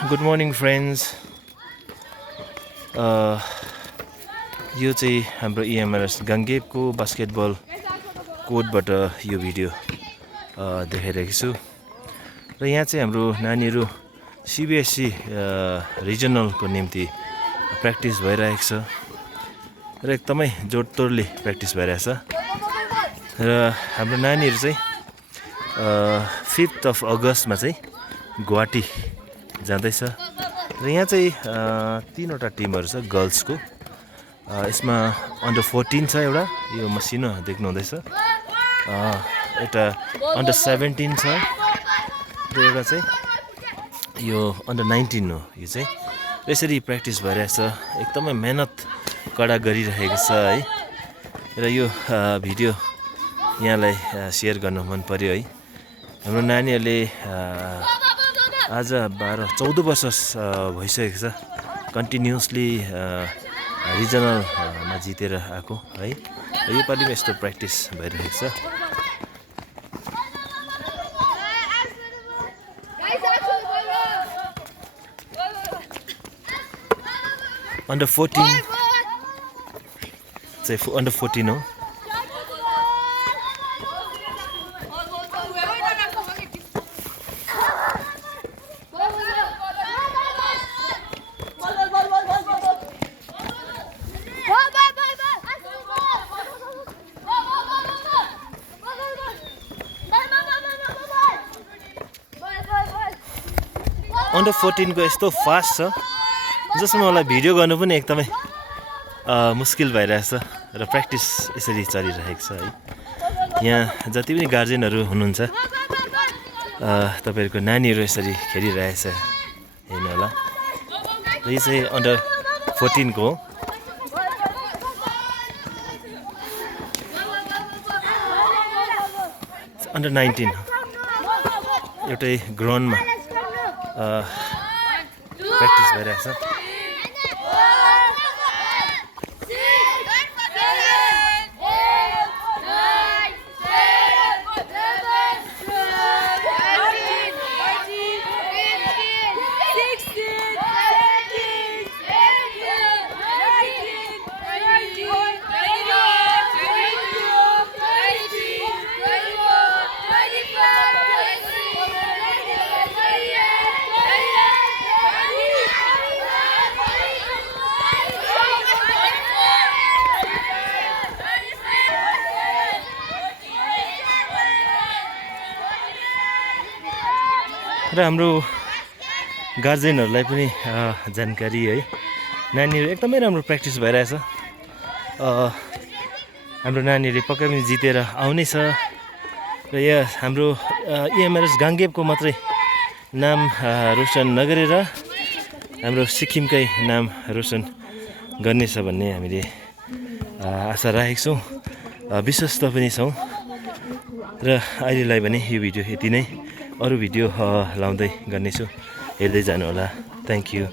Good morning friends. यो चाहिँ हाम्रो इएमआरएस गाङ्गेपको बास्केटबल कोर्टबाट यो भिडियो देखाइरहेको छु। र यहाँ चाहिँ हाम्रो नानीहरू सिबिएसई रिजनलको निम्ति प्र्याक्टिस भइरहेको छ र एकदमै जोडतोडले प्र्याक्टिस भइरहेछ। र हाम्रो नानीहरू चाहिँ 5 अगस्तमा चाहिँ गुवाहाटी जाँदैछ। र यहाँ चाहिँ 3वटा टिमहरू छ गर्ल्सको। यसमा अन्डर 14 छ एउटा, यो मसिनो देख्नु हुँदैछ। एउटा अन्डर 17 छ र एउटा चाहिँ यो अन्डर 19 हो। यो चाहिँ यसरी प्र्याक्टिस भइरहेछ, एकदमै मेहनत कडा गरिरहेको छ है। र यो भिडियो यहाँलाई सेयर गर्न मन पर्यो है। हाम्रो नानीहरूले आज 12-14 वर्ष भइसकेको छ कन्टिन्युसली रिजनलमा जितेर आएको है। र योपालि पनि यस्तो प्र्याक्टिस भइरहेको छ। अन्डर 14 चाहिँ अन्डर 14 हो। अन्डर 14 को यस्तो फास्ट छ जसमा मलाई भिडियो गर्नु पनि एकदमै मुस्किल भइरहेछ। र प्र्याक्टिस यसरी चलिरहेको छ है। यहाँ जति पनि गार्जेनहरू हुनुहुन्छ, तपाईँहरूको नानीहरू यसरी खेलिरहेछ हेर्नु होला। र यो चाहिँ अन्डर 14 को हो। अन्डर 19 एउटै ग्राउन्डमा प्र्याक्टिस भइरहेछ। र हाम्रो गार्जेनहरूलाई पनि जानकारी है, नानीहरू एकदमै राम्रो प्र्याक्टिस भइरहेछ। हाम्रो नानीहरूले पक्कै पनि जितेर आउने छ। र यहाँ हाम्रो इएमआरएस गाङ्गेपको मात्रै नाम रोशन नगरेर हाम्रो सिक्किमकै नाम रोशन गर्नेछ भन्ने हामीले आशा राखेको छौँ, विश्वस्त पनि छौँ। र अहिलेलाई भने यो भिडियो यति नै। अरू भिडियो लाउँदै गर्नेछु, हेर्दै जानु होला। Thank you.